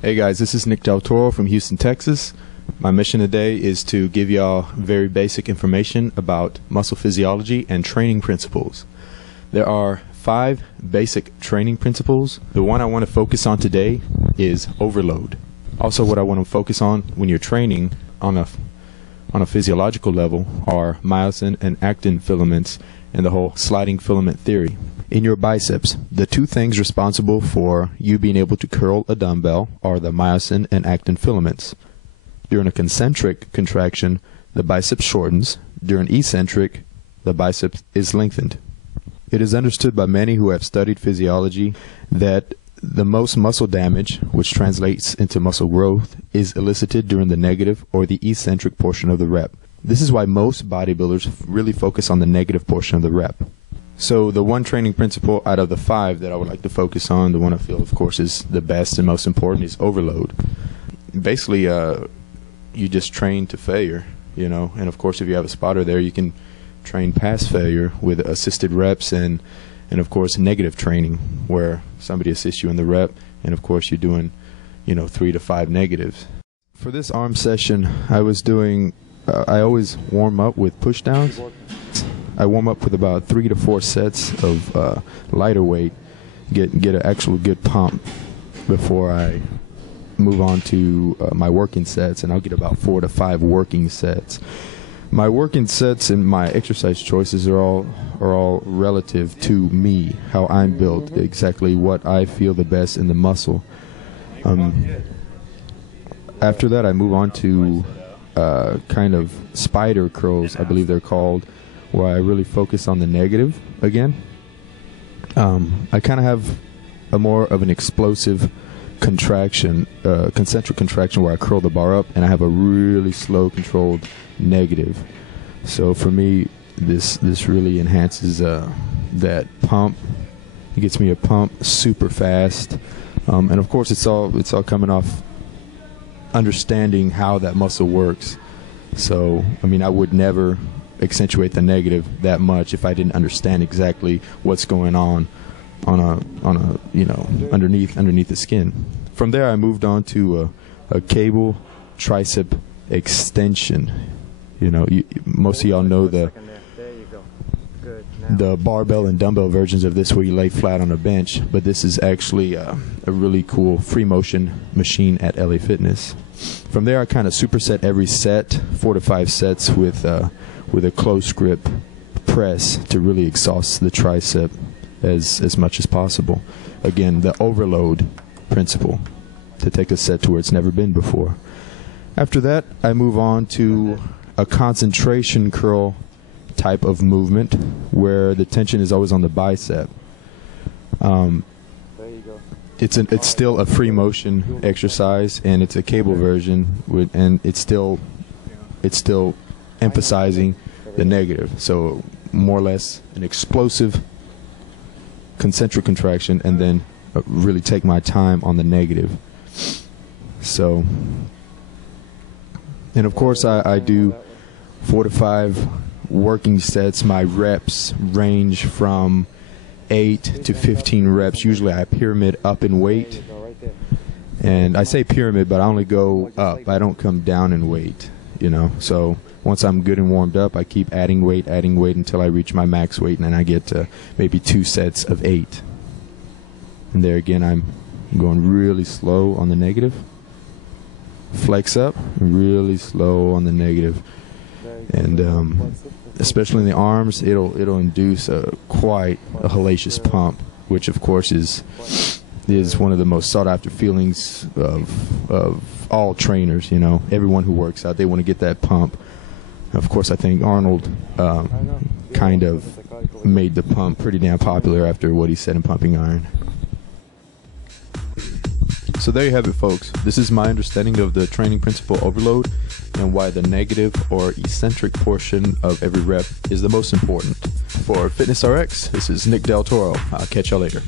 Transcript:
Hey guys, this is Nick Del Toro from Houston, Texas. My mission today is to give y'all very basic information about muscle physiology and training principles. There are 5 basic training principles. The one I want to focus on today is overload. Also, what I want to focus on when you're training on a physiological level are myosin and actin filaments and the whole sliding filament theory. In your biceps, the 2 things responsible for you being able to curl a dumbbell are the myosin and actin filaments. During a concentric contraction, the biceps shortens. During eccentric, the biceps is lengthened. It is understood by many who have studied physiology that the most muscle damage, which translates into muscle growth, is elicited during the negative or the eccentric portion of the rep. This is why most bodybuilders really focus on the negative portion of the rep. So the one training principle out of the 5 that I would like to focus on, the one I feel, of course, is the best and most important, is overload. Basically, you just train to failure, you know, and of course if you have a spotter there, you can train past failure with assisted reps and of course negative training where somebody assists you in the rep, and of course you're doing, you know, 3 to 5 negatives. For this arm session, I was doing, I always warm up with push downs. I warm up with about 3 to 4 sets of lighter weight, get an actual good pump before I move on to my working sets, and I'll get about 4 to 5 working sets. My working sets and my exercise choices are all relative to me, how I'm built, exactly what I feel the best in the muscle. After that, I move on to kind of spider curls, I believe they're called, where I really focus on the negative again. I kind of have a more of an explosive contraction, concentric contraction, where I curl the bar up and I have a really slow controlled negative. So for me, this really enhances that pump. It gets me a pump super fast, and of course it's all coming off understanding how that muscle works. So I mean, I would never accentuate the negative that much if I didn't understand exactly what's going on a you know, underneath the skin. From there I moved on to a cable tricep extension. You know, most of y'all know the barbell and dumbbell versions of this where you lay flat on a bench, but this is actually a really cool free motion machine at LA Fitness. From there I kind of superset every set, 4 to 5 sets with a close grip press to really exhaust the tricep as much as possible. Again, the overload principle, to take a set to where it's never been before. After that, I move on to a concentration curl type of movement where the tension is always on the bicep. It's still a free motion exercise, and it's a cable version, and it's still emphasizing the negative. So more or less an explosive concentric contraction, and then really take my time on the negative. So, and of course I do 4 to 5 working sets. My reps range from 8 to 15 reps. Usually I pyramid up in weight, and I say pyramid, but I only go up. I don't come down in weight, you know. So once I'm good and warmed up, I keep adding weight until I reach my max weight, and then I get to maybe 2 sets of 8. And there again, I'm going really slow on the negative. Flex up, really slow on the negative. And especially in the arms, it'll induce quite a hellacious pump, which of course is one of the most sought after feelings of all trainers. You know, everyone who works out, they want to get that pump. Of course, I think Arnold kind of made the pump pretty damn popular after what he said in Pumping Iron. So there you have it, folks. This is my understanding of the training principle overload and why the negative or eccentric portion of every rep is the most important. For Fitness RX, this is Nick Del Toro. I'll catch y'all later.